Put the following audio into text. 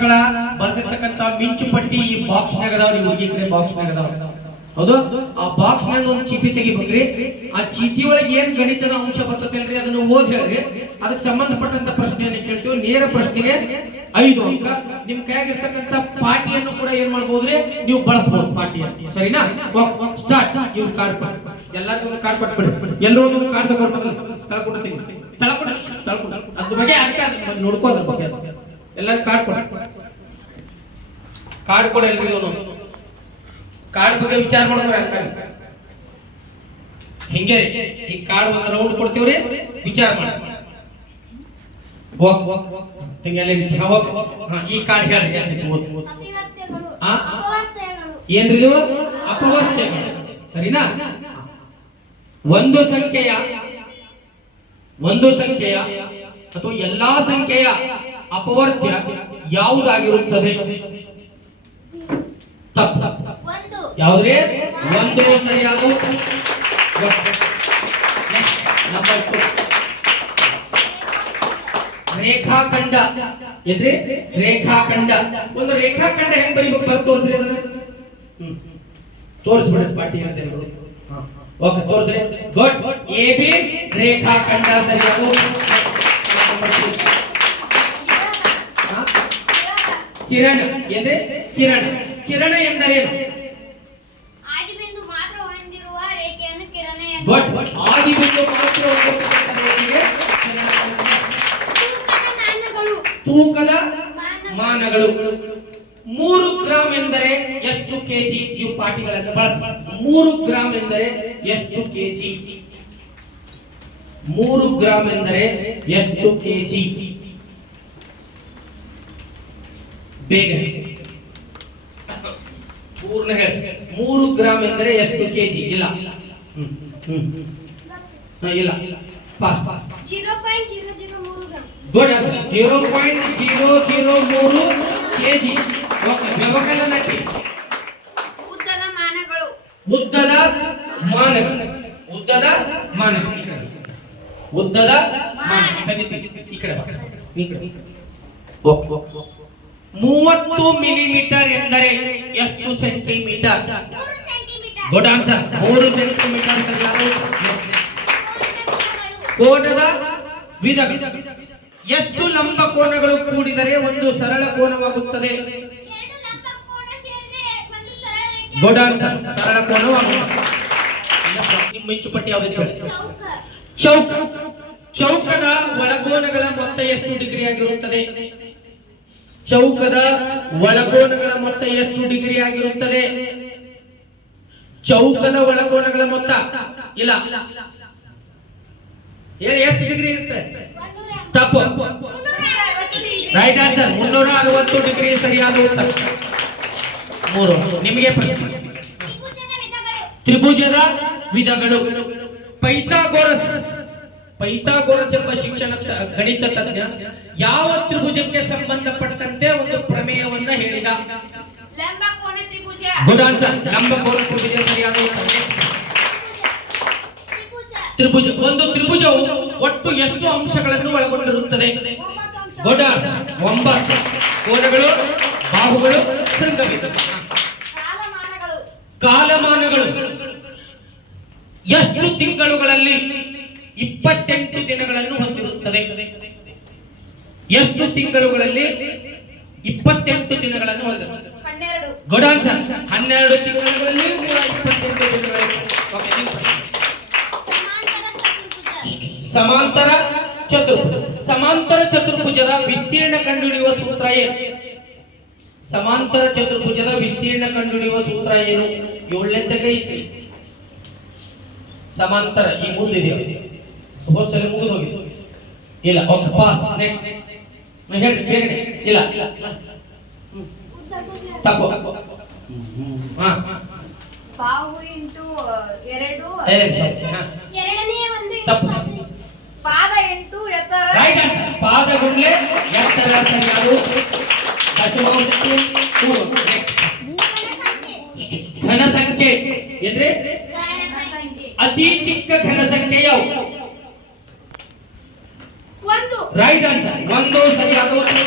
ಪ್ರಶ್ನೆಗಳ ಬರ್ದಿರ್ತಕ್ಕಂತ ಮಿಂಚು ಪಟ್ಟಿ ಈ ಬಾಕ್ಸ್ ನಾಗ ಅದಾವ ನೀವು ಹುಡುಗಿ ಕಡೆ ಬಾಕ್ಸ್ ನಾಗ ಹೌದು? ಆ ಬಾಕ್ಸ್ ನಾಗ ಒಂದು ಚೀಟಿ ತೆಗಿಬೇಕ್ರಿ. ಆ ಚೀಟಿ ಒಳಗೆ ಏನ್ ಗಣಿತದ ಅಂಶ ಬರ್ತದಲ್ರಿ ಅದನ್ನ ಓದ್ ಹೇಳ್ರಿ. ಅದಕ್ಕೆ ಸಂಬಂಧಪಟ್ಟಂತ ಪ್ರಶ್ನೆಯನ್ನು ಕೇಳ್ತೀವಿ. ನೇರ ಪ್ರಶ್ನೆಗೆ ಐದು ಅಂಕ. ನಿಮ್ ಕೈಯಾಗಿರ್ತಕ್ಕಂತ ಪಾಟಿಯನ್ನು ಕೂಡ ಏನ್ ಮಾಡ್ಬೋದ್ರಿ? ನೀವು ಬಳಸಬಹುದು ಪಾಟಿಯನ್ನು ಸರಿನಾ? ಸ್ಟಾರ್ಟ್. ಇವ್ರು ಕಾರ್ಡ್ ಎಲ್ಲರಿಗೂ ಒಂದು ಕಾರ್ಡ್ ಕೊಟ್ಬಿಡಿ. ಎಲ್ಲರೂ ಒಂದು ಕಾರ್ಡ್ ತಗೊಂಡು ತಳ್ಕೊಡ್ತೀನಿ ತಳ್ಕೊಂಡು ತಳ್ಕೊಂಡು ಅದ್ರ ಬಗ್ಗೆ ಅದಕ್ಕೆ ಅದನ್ನ ನೋಡ್ಕೋದ್ರ ಬಗ್ಗೆ. ಎಲ್ಲರೂ ಕಾರ್ಡ್ ಕೊಡಿ. ಕಾರ್ಡ್ ಕೊಡಿ ಎಲ್ರಿಗೂ ಕಾರ್ಡ್ ಬಗ್ಗೆ ವಿಚಾರ ಮಾಡಿದ್ರೆ ಹಿಂಗೆ ಈ ಕಾರ್ಡ್ ಒಂದು ರೌಂಡ್ ಕೊಡ್ತೀವ್ರಿ ವಿಚಾರ ಮಾಡಿ. ಹೋಗ್ ಹೋಗ್. ಹೋಗ್ ಈ ಕಾರ್ಡ್ ಹೇಳಿ ಏನ್ರಿ ಇದು? ಅಪವರ್ತ್ಯ ಸರಿನಾ? ಒಂದು ಸಂಖ್ಯೆಯ ಒಂದು ಸಂಖ್ಯೆಯ ಅಥವಾ ಎಲ್ಲಾ ಸಂಖ್ಯೆಯ ಅಪವರ್ತ್ಯ ಯಾವುದಾಗಿರುತ್ತದೆ? ತಪ್ಪು ಒಂದು. ಯಾವುದೇ ಒಂದು ಸರಿಯಾದ ಉತ್ತರ. Number two. ರೇಖಾಖಂಡ. ಎದ್ರಿ? ರೇಖಾಖಂಡ. ಒಂದು ರೇಖಾಖಂಡ ಹೆಂಗ್ ಬರಿಬೇಕು ಬರ್ತು ತೋರಿಸ್ರಿ ಅದನ್ನ? ಹ್ಮ್. ತೋರಿಸ್ಬಿಡಿ ಪಾಟಿ ಅಂತ ಓಕೆ ತೋರಿಸ್ರಿ. ಗುಡ್. ಎ ಬಿ ರೇಖಾಖಂಡ ಸರಿಯಾದ ಕಿರಣ ಎಂದ್ರೆ ಕಿರಣ. ಕಿರಣ ಎಂದರೇನು? ಆದಿಬಿಂದು ಮಾತ್ರ ಹೊಂದಿರುವ ರೇಖೆಯನ್ನು ಕಿರಣ ಗುಡ್ ಆದಿಬಿಂದು ಮಾತ್ರ ತೂಕದ ಮಾನಗಳು. ಮೂರು ಗ್ರಾಂ ಎಂದರೆ ಎಷ್ಟು ಕೆಜಿ? ಇವು ಪಾಟಿಗಳನ್ನು ಬಳಸ. ಮೂರು ಗ್ರಾಂ ಎಂದರೆ ಎಷ್ಟು ಕೆಜಿ? ಮೂರು ಗ್ರಾಮ್ ಎಂದರೆ ಎಷ್ಟು ಕೆಜಿ? ಬೇಗ ಪೂರ್ಣ ಹೇಳಿ ಮೂರು ಗ್ರಾಮ್ ಎಂದರೆ ಎಷ್ಟು ಕೆಜಿ ಇಲ್ಲ ಹ್ಮ್ ಹ್ಮ್ ಹಾ, ಇಲ್ಲ pass pass zero point zero zero ಮೂರು gram good zero point zero zero ಮೂರು ಕೆಜಿ ಓಕೆ ವ್ಯವಕಲನ ನಟಿ ಉದ್ದದ ಮಾನಗಳು ಉದ್ದದ ಮಾನವ ಉದ್ದದ ಮಾನವ ಉದ್ದದ ಮಾನವ ತೆಗಿತಿ. ಈ ಕಡೆ ಬಾ. ಈ ಕಡೆ. Okay, okay, okay. ಮೂವತ್ತು ಮಿಲಿಮೀಟರ್ ಎಂದರೆ ಎಷ್ಟು ಸೆಂಟಿಮೀಟರ್? Good answer. ಮೂರು ಸೆಂಟಿಮೀಟರ್ ಕೋನದ ವಿಧ ಎಷ್ಟು ಲಂಬ ಕೋನಗಳು ಕೂಡಿದರೆ ಒಂದು ಸರಳ ಕೋನವಾಗುತ್ತದೆ? Good answer. ಸರಳ ಕೋನವಾಗುತ್ತದೆ. ನಿಮ್ಮ ಮಿಂಚುಪಟ್ಟಿ ಯಾವ್ದು ಚೌಕ. ಚೌಕದ ಒಳಕೋನಗಳ ಮೊತ್ತ ಎಷ್ಟು ಡಿಗ್ರಿ ಆಗಿರುತ್ತದೆ? ಚೌಕದ ಒಳಕೋನಗಳ ಮೊತ್ತ ಎಷ್ಟು ಡಿಗ್ರಿ ಆಗಿರುತ್ತದೆ? ಚೌಕದ ಒಳಕೋನಗಳ ಮೊತ್ತ ಇಲ್ಲ. ಎಷ್ಟು ಡಿಗ್ರಿ ಇರುತ್ತೆ? ತಪ್ಪು. ರೈಟ್ ಆನ್ಸರ್ ಮುನ್ನೂರ ಅರವತ್ತು ಡಿಗ್ರಿ ಸರಿಯಾದ ಉತ್ತರ. ಮೂರು. ನಿಮಗೆ ತ್ರಿಭುಜದ ವಿಧಗಳು. ಪೈಥಾಗೋರಸ್ ಪೈಥಾಗೋರಸ್ ಎಂಬ ಶಿಕ್ಷಣ ಗಣಿತ ತಜ್ಞ ಯಾವ ತ್ರಿಭುಜಕ್ಕೆ ಸಂಬಂಧಪಟ್ಟಂತೆ ಒಂದು ಪ್ರಮೇಯವನ್ನ ಹೇಳಿದ? ತ್ರಿಭುಜ. ಒಂದು ತ್ರಿಭುಜವು ಒಟ್ಟು ಎಷ್ಟು ಅಂಶಗಳನ್ನು ಒಳಗೊಂಡಿರುತ್ತದೆ? ಒಂಬತ್ತು ಕೋನಗಳು ಬಾಹುಗಳು ಕಾಲಮಾನಗಳು. ಎಷ್ಟು ತಿಂಗಳುಗಳಲ್ಲಿ ಇಪ್ಪತ್ತೆಂಟು ದಿನಗಳನ್ನು ಹೊಂದಿರುತ್ತದೆ. ಎಷ್ಟು ತಿಂಗಳುಗಳಲ್ಲಿ ಇಪ್ಪತ್ತೆಂಟು ದಿನಗಳನ್ನು ಹೊಂದಿರುತ್ತದೆ? ಹನ್ನೆರಡು. ಗುಡ್ ಆನ್ಸರ್ ಹನ್ನೆರಡು ತಿಂಗಳುಗಳಲ್ಲಿ ಇಪ್ಪತ್ತೆಂಟು ಸಮಾಂತರ ಚತುರ್ಭುಜ. ಸಮಾಂತರ ಚತುರ್ಭುಜದ ವಿಸ್ತೀರ್ಣ ಕಂಡುಹಿಡಿಯುವ ಸೂತ್ರ ಏನು? ಸಮಾಂತರ ಚತುರ್ಭುಜದ ವಿಸ್ತೀರ್ಣ ಕಂಡುಹಿಡಿಯುವ ಸೂತ್ರ ಏನು? ಏಳನೇ ಐತಿ ಸಮಾಂತರ ಈ ಮುಂದಿದೆ ಹೋದ್ಸಲ ಮುಗಿದು ಹೋಗಿ ಇಲ್ಲ ಓಕೆ ಪಾಸ್ ನೆಕ್ಸ್ಟ್ ಹೇಳಿ ಬೇರೆ ಇಲ್ಲ ಇಲ್ಲ. ತಪ್ಪು. ಹಾ. ಬಾಹು ಇಂಟು ಎರಡು. ಎರಡನೇ ಒಂದು ತಪ್ಪು ಪಾದ ಎಂಟು ಎತ್ತರ. ಪಾದ ಗುಂಡ್ಲೆ ಎತ್ತರ ಸರಿಯಾದ ದಶಮಾಂಶಕ್ಕೆ. ಘನ ಸಂಖ್ಯೆ ಅಂದ್ರೆ ಅತಿ ಚಿಕ್ಕ ಘನ ಸಂಖ್ಯೆ ಯಾವುದು? ಒಂದು ರೈಟ್ ಆನ್ಸರ್ ಒಂದು ಸರಿಯಾದ ಉತ್ತರ.